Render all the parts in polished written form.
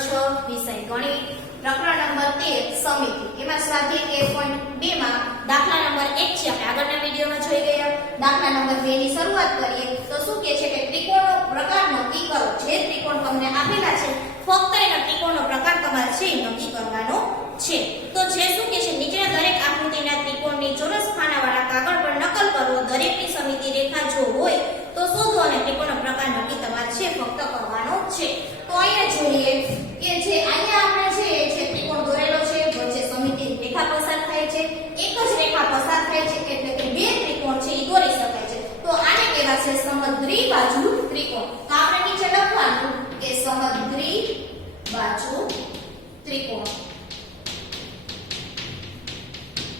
6 વિષય ગણિત પ્રકરણ નંબર 13 સમિતિ એમાં સ્વાધ્યાય 1.2 માં દાખલા નંબર 1 છે આપણે આગળના વિડિયોમાં જોઈ ગયા દાખલા નંબર 2 ની શરૂઆત કરીએ તો શું કહે છે કે ત્રિકોણનો પ્રકાર નક્કી કરો જે ત્રિકોણ તમને આપેલા છે ફક્ત એના ત્રિકોણનો પ્રકાર તમારે છે નક્કી કરવાનો છે તો જે શું કહે છે નીચેના દરેક આકૃતિના ત્રિકોણની ચોરસ ખાનાવાળા કાગળ પર નકલ કરો દરેકની સમિતિ રેખા જો હોય તો શોધો અને ત્રિકોણનો પ્રકાર નક્કી તમારે છે ફક્ત કરવાનો છે તો અહીંયા જોઈએ કે જે અહીંયા આપણે છે ત્રિકોણ દોરેલો છે વચ્ચે સમિતિ રેખા પસાર થાય છે એક જ રેખા પસાર થાય છે એટલે કે બે ત્રિકોણ છે એ દોરી શકાય છે તો આને કહેવાશે સમદ્વિબાજુ ત્રિકોણ તો આપણે નીચે લખવાનું કે સમદ્વિબાજુ ત્રિકોણ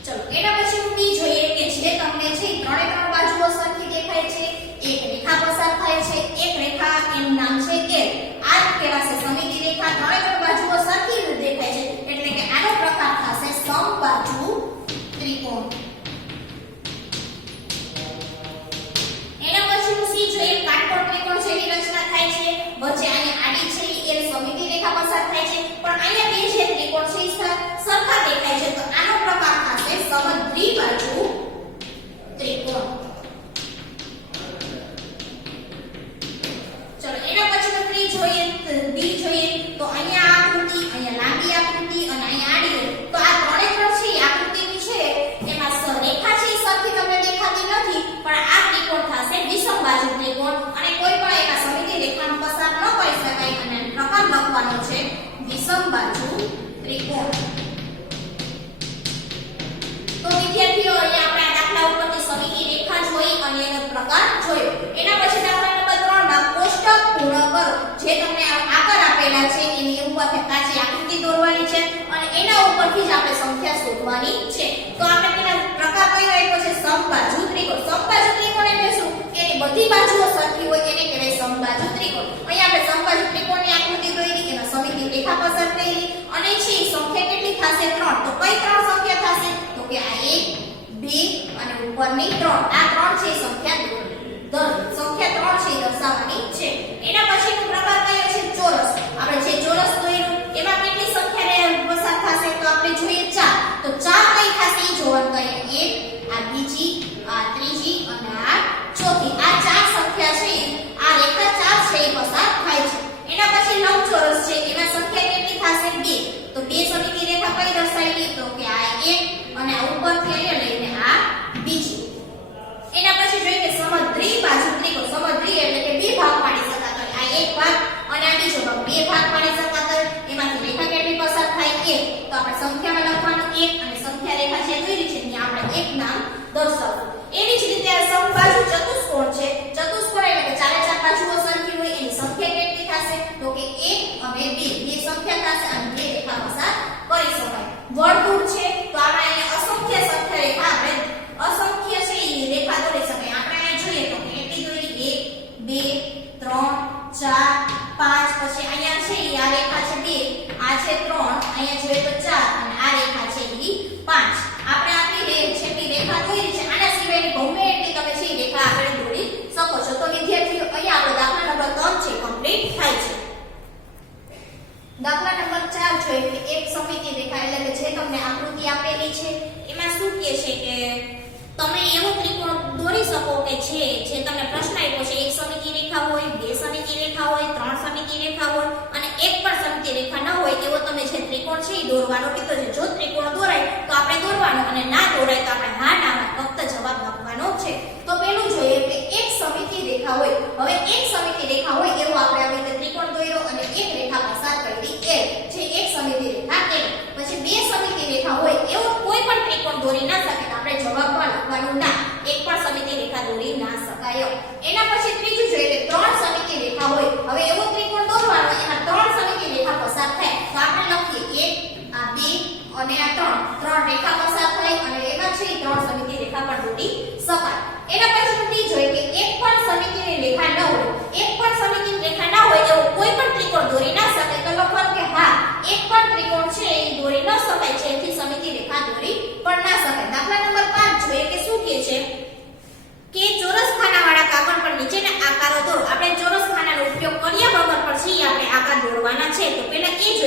ચલો એના પછી હું બી જોઈએ કે જે તમને છે ત્રણે ત્રણ બાજુઓ સરખી દેખાય છે એક રેખા પસાર થાય છે એક રેખા એનું નામ છે L આ કહેવાશે સમિતિ રેખા ત્રણે ત્રણ બાજુઓ સરખી દેખાય છે એટલે કે આનો પ્રકાર થશે સમબાજુ ત્રિકોણ એના પછી હું સી જોઈએ કાટકોણ ત્રિકોણ જેવી રચના થાય છે વચ્ચે અહીંયા આડી છે એ સમિતિ રેખા પસાર થાય છે પણ અહીંયા બે જે ત્રિકોણ છે સરખા દેખાય છે તો આનો પ્રકાર થશે સમદ્વિબાજુ ત્રિકોણ ચલો એના પછી તો ત્રી જોઈએ બી જોઈએ તો અહીંયા આકૃતિ અહીંયા લાંબી આકૃતિ અને અહીંયા આડી તો આ ત્રણે ત્રણ છે આકૃતિની છે એમાં રેખા છે સરખી તમને દેખાતી નથી પણ આ ત્રિકોણ થશે વિષમબાજુ ત્રિકોણ અને કોઈ પણ એકા સમિતિ રેખાનો પસાર ન કરી શકાય અને પ્રકાર લખવાનો છે વિષમબાજુ ત્રિકોણ તો વિદ્યાર્થીઓ અહીંયા આપણે દાખલા ઉપરથી સમિતિ રેખા જોઈ અને એનો પ્રકાર જોયો એના પછી દાખલા નંબર 3 માં કોષ્ટક પૂર્ણ કરો જે તમને આકાર આપેલા છે એની ઉપર કાચી આકૃતિ દોરવાની છે અને એના ઉપરથી જ આપણે સંખ્યા શોધવાની છે તો આપણે તેના પ્રકાર કયો આપ્યો છે સમબાજુ ત્રિકોણ સમબાજુ ત્રિકોણ એટલે શું કે એની બધી બાજુઓ સરખી હોય એને કહેવાય સમબાજુ ત્રિકોણ અહીંયા આપણે સમબાજુ ત્રિકોણની આકૃતિ દોરી એમાં સમિતિ રેખા પસાર કરી અને છે સંખ્યા કેટલી થશે 3 તો કઈ ત્રણ સંખ્યા થશે તો કે આ 1 2 અને ઉપરની 3 આ 3 છે સંખ્યા સંખ્યા 3 છે દર્શાવવાની છે એના પછીનો પ્રકાર કયો છે ચોરસ આપણે જે ચોરસ દોર્યું એમાં કેટલી સંખ્યાને પસાર થશે તો આપણે જોઈએ 4 તો 4 કઈ થશે એ જોવાનું કહીએ 1 આ બીજી આ ત્રીજી અને આ ચોથી આ 4 સંખ્યા છે આ રેખા 4 છે એ પસાર થાય છે એના પછી લંબચોરસ છે એમાં સંખ્યા કેટલી થશે 2 તો બે સમિતિ રેખા કઈ દર્શાવેલી તો કે આ 1 અને આ ઉપરથી લઈને આ બીજી એના પછી જોઈએ કે સમદ્વિબાજુ ત્રિકોણ સમદ્વિ એટલે કે બે ભાગ પાડી શકાતો આ એક ભાગ અને આ બીજો ભાગ બે ભાગ પાડી શકાતો એમાંથી રેખા કેટલી પસાર થાય 1 તો આપણે સંખ્યામાં લખવાનું 1 અને સંખ્યા રેખા જે દોરી છે ત્યાં આપણે એક નામ દર્શાવવું એવી જ રીતે આ સમબાજુ ચતુષ્કોણ છે ચતુષ્કોણ એટલે કે ચારે ચાર બાજુઓ સરખી હોય એની સંખ્યા કેટલી થશે તો કે 1 અને 2 બે સંખ્યા થશે અને બે રેખા પસાર કરી શકાય વર્તુળ છે તો આપણે અહીંયા અસંખ્ય સંખ્યા રેખા આપણે અસંખ્ય છે એ રેખા દોરી શકાય આપણે અહીંયા જોઈએ તો કેટલી દોરી 1 2 3 4 5 પછી અહીંયા છે આ રેખા છે 2 આ છે 3 અહીંયા જોઈએ તો 4 અને આ રેખા છે એ 5 આપણે આટલી છેલ્લી રેખા દોરી છે આના સિવાયની ગમે એટલી તમે છે રેખા આપણે દોરી શકો છો તો વિદ્યાર્થીઓ અહીંયા આપણો દાખલા નંબર 3 છે કમ્પ્લીટ થાય છે દાખલા નંબર 4 જોઈએ કે એક સમિતિ રેખા એટલે કે જે તમને આકૃતિ આપેલી છે એમાં શું કહે છે કે તમે એવો ત્રિકોણ દોરી શકો કે જે તમને પ્રશ્ન આપ્યો છે એક સમિતિ રેખા હોય બે સમિતિ રેખા હોય ત્રણ સમિતિ રેખા હોય અને એક પણ સમિતિ રેખા ન હોય એવો તમે જે ત્રિકોણ છે એ દોરવાનો કીધો છે જો ત્રિકોણ દોરાય તો આપણે દોરવાનો અને ના દોરાય તો આપણે હા નામાં ફક્ત જવાબ લખવાનો છે તો પહેલું જોઈએ કે એક સમિતિ રેખા હોય હવે એક સમિતિ રેખા હોય એવો આપણે આવી રીતે ત્રિકોણ દોર્યો અને એક રેખા પસાર કરી L જે એક સમિતિ રેખા L પછી બે સમિતિ રેખા હોય એવો કોઈ પણ ત્રિકોણ દોરી ના શકે તો આપણે જવાબમાં લખવાનું ના એક પણ સમિતિ રેખા દોરી ના શકાય એના પછી ત્રીજું જોઈએ કે ત્રણ સમિતિ રેખા હોય હવે એવો ત્રિકોણ દોરવાનો એમાં ત્રણ સમિતિ રેખા પસાર થાય તો આપણે લખીએ 1 આ 2 અને આ 3 રેખા પસાર થાય અને એમાં છે ત્રણ સમિતિ રેખા પણ દોરી શકાય એના પછી ત્રીજું જોઈએ કે એક પણ સમિતિની રેખા ન હોય એક પણ સમિતિની રેખા ના હોય એવો કોઈ પણ ત્રિકોણ દોરી ના શકાય તો લખવાનું કે હા એક પણ ત્રિકોણ છે એ દોરી ન શકાય જેથી સમિતિ રેખા દોરી પણ ના શકાય દાખલા નંબર 5 જોઈએ કે શું કહે છે કે ચોરસ ખાનાવાળા કાગળ પર નીચેના આકારો દોરો આપણે ચોરસ ખાનાનો ઉપયોગ કર્યા વગર પણ છે આપણે આકાર દોરવાના છે તો પહેલા એ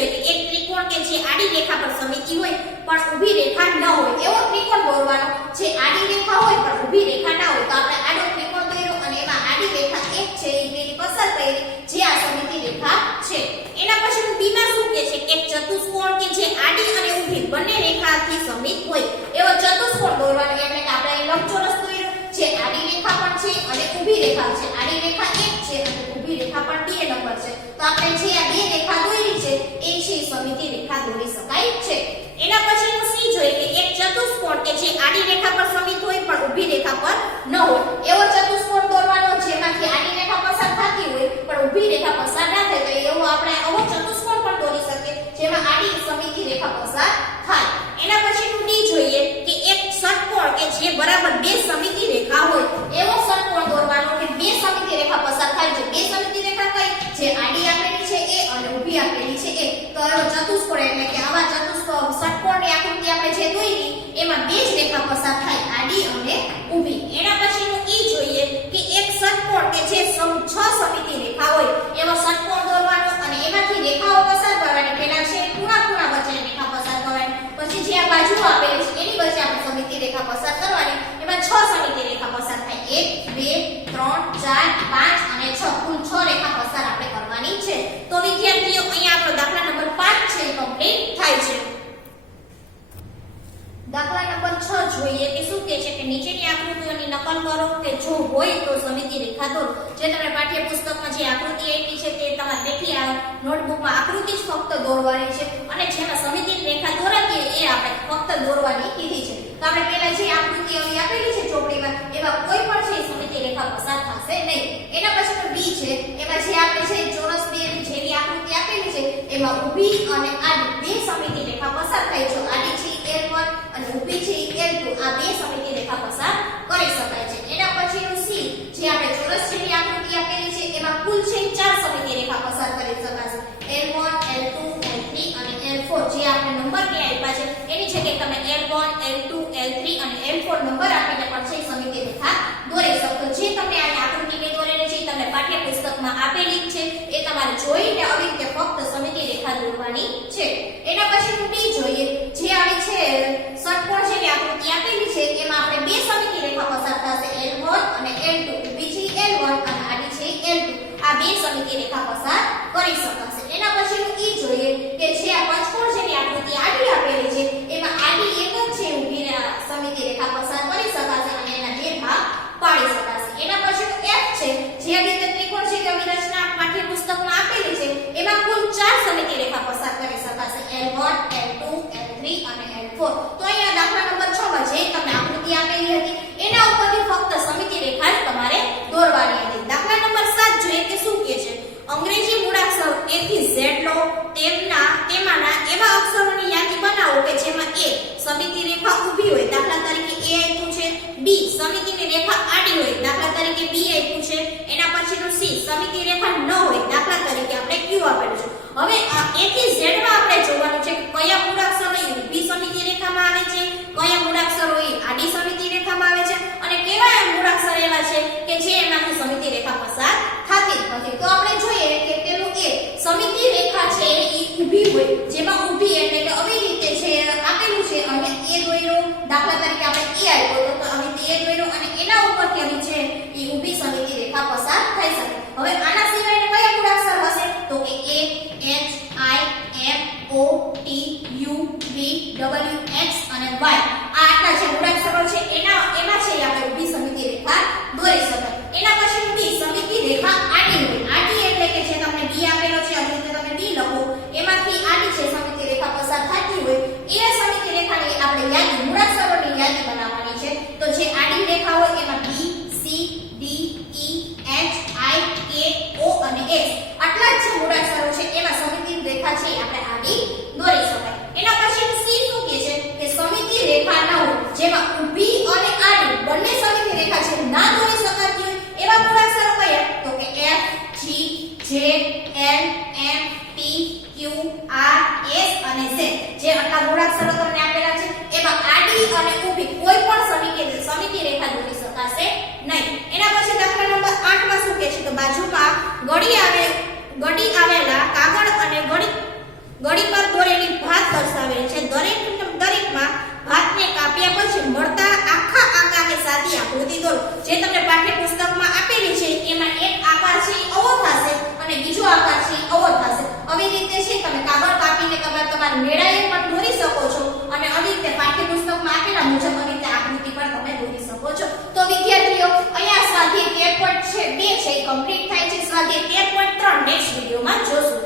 જે આડી રેખા પર સમિતિ હોય પણ ઊભી રેખા ન હોય એવો ત્રિકોણ દોરવાનો જે આડી રેખા હોય પણ ઊભી રેખા ના હોય. તો આપણે આડો ત્રિકોણ દોર્યો અને એમાં આડી રેખા એક છે એ પેલી પસાર કરી જે આ સમિતિ રેખા છે. એના પછી બી માં શું કહે છે કે ચતુષ્કોણ કે જે આડી અને ઊભી બંને રેખાથી સમિત હોય એવો ચતુષ્કોણ દોરવાનો. એટલે કે આપણે લંબચોરસ દોર્યો જે આડી રેખા પણ છે અને ઊભી રેખા છે. આડી રેખા એક છે અને ઊભી રેખા પણ 2 નંબર છે. તો આપણે જે આ બે રેખા દોરી છે એ છે સમિતિ રેખા દોરી શકાય છે. એના પછીનું સી જોઈએ કે એક ચતુષ્કોણ કે જે આડી રેખા પર સમિત હોય પણ ઊભી રેખા પર ન હોય એવો ચતુષ્કોણ દોરવાનો જેમાંથી આડી રેખા પસાર થતી હોય પણ ઊભી રેખા પસાર ના થાય. તો એવો આપણે આવો ચતુષ્કોણ પણ દોરી શકીએ જેમાં આડી સમિતિ રેખા પસાર થાય. એના પછીનું ડી જોઈએ કે એક ષટકોણ કે જે બરાબર બે સમિતિ રેખા હોય એવો ષટકોણ દોરવાનો કે બે સમિતિ રેખા પસાર થાય છે. બે સમિતિ રેખા કઈ જે આડી આપેલી છે એ અને ઊભી આપેલી છે એ. તો એવો ચતુષ્કોણ એટલે કે આવા ષટકોણની આકૃતિ આપણે જે દોરી એમાં બે જ રેખા પસાર થાય આડી અને ઊભી. એના પછીનું ઈ જોઈએ કે એક ષટકોણ કે જે 6 સમિતિ રેખા હોય એવો ષટકોણ દોરવાનો અને એમાંથી રેખાઓ પસાર કરવાની. પહેલા છે ખૂણા વચ્ચે રેખા પસાર કરવાની, પછી જે આ બાજુ આપેલી છે એની વચ્ચે આપણે સમિતિ રેખા પસાર કરવાની. એમાં 6 સમિતિ રેખા પસાર થાય 1 2 3 4 5 અને 6 કુલ 6 રેખા પસાર આપણે કરવાની છે. તો વિદ્યાર્થીઓ અહીંયા આપણો દાખલા નંબર 5 છે કમ્પ્લીટ થાય છે. દાખલા નંબર 6 જોઈએ કે શું કહે છે કે નીચેની આકૃતિઓની નકલ કરો કે જો હોય તો સમિતિ રેખા દોરો. જે તમે પાઠ્યપુસ્તકમાં જે આકૃતિ આપી છે તે તમારે દેખી આ નોટબુકમાં આકૃતિ જ ફક્ત દોરવાની છે અને જેમાં સમિતિ રેખા દોરાતી એ આપણે ફક્ત દોરવાની કીધી છે. તો આપણે પહેલા જે આકૃતિ આપેલી છે ચોપડીમાં એમાં કોઈ પણ છે સમિતિ રેખા પસાર થશે નહીં. એના પછીનો બી છે એમાં જે આપણે છે ચોરસ બે જેવી આકૃતિ આપેલી છે એમાં ઊભી અને આડી બે સમિતિ રેખા પસાર થાય છે. આડી છે L1 અને ઊભી છે L2 આ બે સમિતિ રેખા પસાર કરી શકાય છે. એના પછીનું સી જે આપણે ચોરસ જેવી આકૃતિ આપેલી છે એમાં કુલ છે 4 સમિતિ રેખા પસાર કરી શકાશે. L1 L2 L3 અને L4 જે આપણે નંબર કે આપ્યા છે એની જગ્યાએ તમે L1 L2 L3 અને L4 નંબર આપીને પણ છે સમિતિ રેખા દોરી શકો. જે તમને આ આકૃતિને દોરેલી છે તમને પાઠ્યપુસ્તકમાં આપેલી છે એ તમારે જોઈને આવી રીતે ફક્ત સમિતિ રેખા દોરવાની છે. એના પછીનું ડી જોઈએ જે આવી છે ષટકોણ જેવી આકૃતિ આપેલી છે એમાં આપણે બે સમિતિ રેખા પસાર થશે L1 અને L2 ઊભી છે L1 અને આડી છે L2 આ બે સમિતિ રેખા પસાર કરી શકાશે. એના પછીનું ઈ જોઈએ કે જે આ પંચકોણ જેવી આકૃતિ આડી આપેલી છે એમાં આડી એક જ છે ઊભી સમિતિ રેખા પસાર કરી શકાશે અને એના બે ભાગ પાડી શકાશે. એના પછીનું F છે જે રીતે ત્રિકોણ જેવી રચના પાઠ્યપુસ્તકમાં આપેલી છે એમાં કુલ 4 સમિતિ રેખા પસાર કરી શકાશે L1 L2 L3 અને L4. તો અહીંયા દાખલા નંબર 6 માં જે તમને આકૃતિ આપેલી હતી એના ઉપરથી ફક્ત સમિતિ રેખા જ તમારે દોરવાની હતી. દાખલા નંબર 7 જોઈએ કે શું કહે છે અંગ્રેજી મૂળાક્ષર A થી Z લો તેમાંના એવા અક્ષરોની યાદી બનાવો કે જેમાં A સમિતિ રેખા ઊભી હોય દાખલા તરીકે A આપ્યું છે, B સમિતિની રેખા આડી હોય દાખલા તરીકે B આપ્યું છે, એના પછીનું C સમિતિ રેખા ન હોય દાખલા તરીકે આપણે Q આપેલું છે. હવે A થી Z માં આપણે જોવાનું છે કે કયા મૂળાક્ષરો ઊભી સમિતિ રેખામાં આવે છે, કયા મૂળાક્ષરો આડી સમિતિ રેખામાં આવે છે અને કેવા મૂળાક્ષર એવા છે કે જે એમાંથી સમિતિ રેખા પસાર થતી નથી. તો આપણે જોઈએ કે પેલું A સમિતિ રેખા છે એ ઊભી હોય જેમાં ઊભી એટલે કે આવી રીતે છે આપેલું છે અને A દોર્યો દાખલા તરીકે આપણે A આપ્યો તો આવી રીતે A દોર્યો અને એના ઉપરથી આવી છે એ ઊભી સમિતિ રેખા પસાર થઈ શકે. હવે આના સિવાયના કયા મૂળાક્ષર હશે તો કે A H I M O T U V W X અને Y આ આટલા જે મૂળાક્ષરો છે એમાં છે આપણે ઊભી સમિતિ રેખા દોરી શકાય. એના પછી B સમિતિ રેખા આડી હોય. આડી એટલે કે જે તમને B આપેલો છે આવી રીતે તમે B લખો એમાંથી આડી છે સમિતિ રેખા પસાર થતી હોય એ સમિતિ રેખાની આપણે યાદી મૂળાક્ષરોની યાદી બનાવવાની છે. તો જે આડી રેખા હોય એમાં B C D E H I K O અને X આટલા જ મૂળાક્ષરો છે એમાં સમિતિ રેખા છે આપણે આડી દોરી શકાય. એના પછી C શું કહે છે કે સમિતિ રેખા ન હોય જેમાં ઊભી અને આડી બંને સમિતિ રેખા છે ના દોરી શકાતી હોય એવા મૂળાક્ષરો કયા તો કે F G J L M P Q R S અને Z જે આટલા મૂળાક્ષરો તમને આપેલા છે એમાં આડી અને ઊભી કોઈ પણ સમિતિ રેખા દોરી શકાશે નહીં. એના પછી દાખલા નંબર 8 માં શું કહે છે તો બાજુમાં ગડી આવેલા કાગળ અને ગડી પર દોરેલી ભાત તમારે મેળાએ પણ દોરી શકો છો અને આવી રીતે પાઠ્યપુસ્તકમાં આપેલા મુજબ આવી રીતે આકૃતિ પણ તમે દોરી શકો છો. તો વિદ્યાર્થીઓ અહીંયા સ્વાધ્યાય 13.2 છે એ કમ્પ્લીટ થાય છે. સ્વાધ્યાય 13.3 નેક્સ્ટ વિડિયોમાં જોશું.